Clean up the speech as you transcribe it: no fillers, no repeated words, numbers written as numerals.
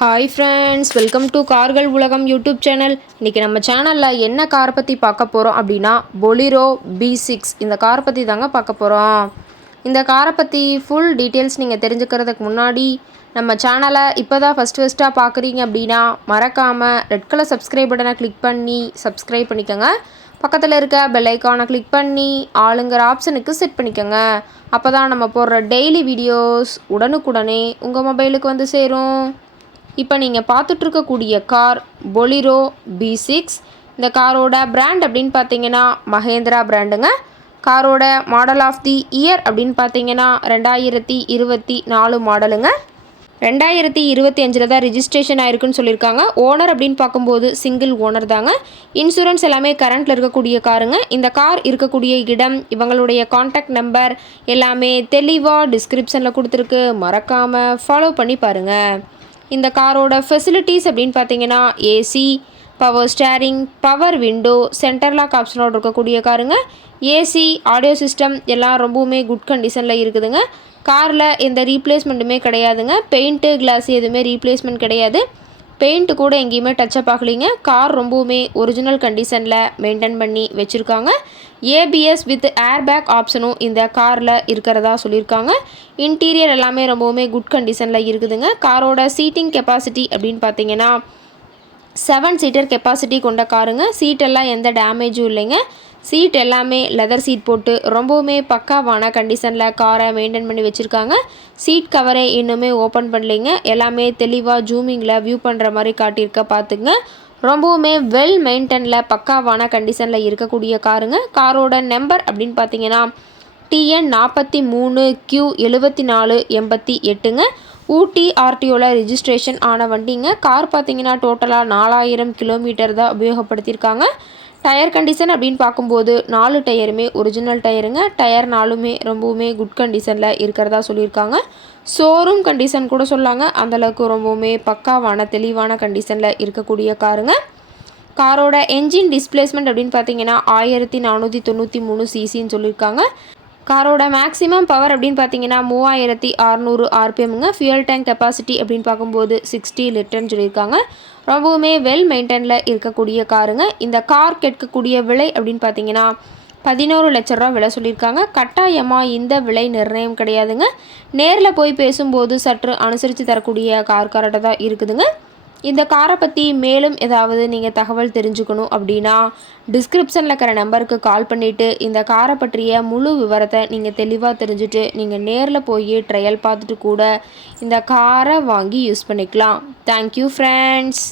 Hi friends, welcome to கார்கள் உலகம் YouTube channel. இன்றைக்கி நம்ம சேனலில் என்ன காரை பற்றி பார்க்க போகிறோம் அப்படின்னா பொலிரோ B6 இந்த காரை பற்றி தாங்க பார்க்க போகிறோம். இந்த காரை பற்றி ஃபுல் டீட்டெயில்ஸ் நீங்கள் தெரிஞ்சுக்கிறதுக்கு முன்னாடி நம்ம சேனலை இப்போ தான் ஃபஸ்ட்டாக பார்க்குறீங்க அப்படின்னா மறக்காமல் ரெட் கலர் சப்ஸ்கிரைப் பட்டனை கிளிக் பண்ணி சப்ஸ்கிரைப் பண்ணிக்கோங்க. பக்கத்தில் இருக்க பெல் ஐக்கானை கிளிக் பண்ணி ஆளுங்கிற ஆப்ஷனுக்கு செட் பண்ணிக்கோங்க. அப்போ தான் நம்ம போடுற டெய்லி வீடியோஸ் உடனுக்குடனே உங்கள் மொபைலுக்கு வந்து சேரும். இப்போ நீங்கள் பார்த்துட்ருக்கக்கூடிய கார் பொலிரோ B6. இந்த காரோட பிராண்ட் அப்படின்னு பார்த்தீங்கன்னா மஹேந்திரா பிராண்டுங்க. காரோட மாடல் ஆஃப் தி இயர் அப்படின்னு பார்த்தீங்கன்னா 2024 மாடலுங்க. 2025 தான் ரிஜிஸ்ட்ரேஷன் ஆயிருக்குன்னு சொல்லியிருக்காங்க. ஓனர் அப்படின்னு பார்க்கும்போது சிங்கிள் ஓனர் தாங்க. இன்சூரன்ஸ் எல்லாமே கரண்ட்டில் இருக்கக்கூடிய காருங்க. இந்த கார் இருக்கக்கூடிய இடம், இவங்களுடைய காண்டாக்ட் நம்பர் எல்லாமே தெளிவாக டிஸ்கிரிப்ஷனில் கொடுத்துருக்கு. மறக்காமல் ஃபாலோ பண்ணி பாருங்கள். இந்த காரோட ஃபெசிலிட்டிஸ் அப்படின்னு பார்த்தீங்கன்னா AC, power steering, power window, center lock ஆப்ஷனோடு இருக்கக்கூடிய காருங்க. ஏசி, ஆடியோ சிஸ்டம் எல்லாம் ரொம்பவுமே குட் கண்டிஷனில் இருக்குதுங்க. காரில் எந்த ரீப்ளேஸ்மெண்ட்டுமே கிடையாதுங்க. பெயிண்ட்டு, கிளாஸ் எதுவுமே ரீப்ளேஸ்மெண்ட் கிடையாது. பெயிண்ட்டு கூட எங்கேயுமே டச்சப் ஆகலைங்க. கார் ரொம்பவுமே ஒரிஜினல் கண்டிஷனில் மெயின்டைன் பண்ணி வச்சுருக்காங்க. ஏபிஎஸ் வித் ஏர்பேக் ஆப்ஷனும் இந்த காரில் இருக்கிறதா சொல்லியிருக்காங்க. இன்டீரியர் எல்லாமே ரொம்பவுமே குட் கண்டிஷனில் இருக்குதுங்க. காரோட சீட்டிங் கெப்பாசிட்டி அப்படின்னு பார்த்தீங்கன்னா 7 சீட்டர் கெப்பாசிட்டி கொண்ட காருங்க. சீட்டெல்லாம் எந்த டேமேஜும் இல்லைங்க. சீட் எல்லாமே லெதர் சீட் போட்டு ரொம்பவுமே பக்காவான கண்டிஷனில் காரை மெயின்டைன் பண்ணி வச்சுருக்காங்க. சீட் கவரை இன்னுமே ஓப்பன் பண்ணலைங்க. எல்லாமே தெளிவாக ஜூமிங்கில் வியூ பண்ணுற மாதிரி காட்டியிருக்க பார்த்துங்க. ரொம்பவுமே வெல் மெயின்டெனில் பக்காவான கண்டிஷனில் இருக்கக்கூடிய காருங்க. காரோட நம்பர் அப்படின்னு பார்த்தீங்கன்னா TN 43 Q 7488ங்க. ஊட்டி ஆர்டிஓவில் ரிஜிஸ்ட்ரேஷன் ஆன வண்டிங்க. கார் பார்த்தீங்கன்னா டோட்டலாக 4000 கிலோமீட்டர் தான் உபயோகப்படுத்தியிருக்காங்க. டயர் கண்டிஷன் அப்படின்னு பார்க்கும்போது 4 டயருமே ஒரிஜினல் டயருங்க. டயர் 4மே ரொம்பவுமே குட் கண்டிஷனில் இருக்கிறதா சொல்லியிருக்காங்க. ஷோரூம் கண்டிஷன் கூட சொல்லாங்க. அந்தளவுக்கு ரொம்பவுமே பக்காவான தெளிவான கண்டிஷனில் இருக்கக்கூடிய காருங்க. காரோட என்ஜின் டிஸ்பிளேஸ்மெண்ட் அப்படின்னு பார்த்தீங்கன்னா 1493 சிசின்னு சொல்லியிருக்காங்க. காரோட மேக்ஸிமம் பவர் அப்படின்னு பார்த்தீங்கன்னா 3600 RPMங்க. ஃபியூயல் டேங்க் கெப்பாசிட்டி அப்படின்னு பார்க்கும்போது 60 லிட்டர்னு சொல்லியிருக்காங்க. ரொம்பவுமே வெல் மெயின்டைனில் இருக்கக்கூடிய காருங்க. இந்த கார் கேட்கக்கூடிய விலை அப்படின்னு பார்த்தீங்கன்னா 11 லட்ச ரூபா விலை சொல்லியிருக்காங்க. கட்டாயமாக இந்த விலை நிர்ணயம் கிடையாதுங்க. நேரில் போய் பேசும்போது சற்று அனுசரித்து தரக்கூடிய கார்கார்ட்ட தான் இருக்குதுங்க. இந்த காரை பற்றி மேலும் ஏதாவது நீங்கள் தகவல் தெரிஞ்சுக்கணும் அப்படின்னா டிஸ்கிரிப்ஷனில் இருக்கிற நம்பருக்கு கால் பண்ணிவிட்டு இந்த காரை பற்றிய முழு விவரத்தை நீங்கள் தெளிவாக தெரிஞ்சுட்டு நீங்கள் நேரில் போய் ட்ரையல் பார்த்துட்டு கூட இந்த காரை வாங்கி யூஸ் பண்ணிக்கலாம். Thank you friends.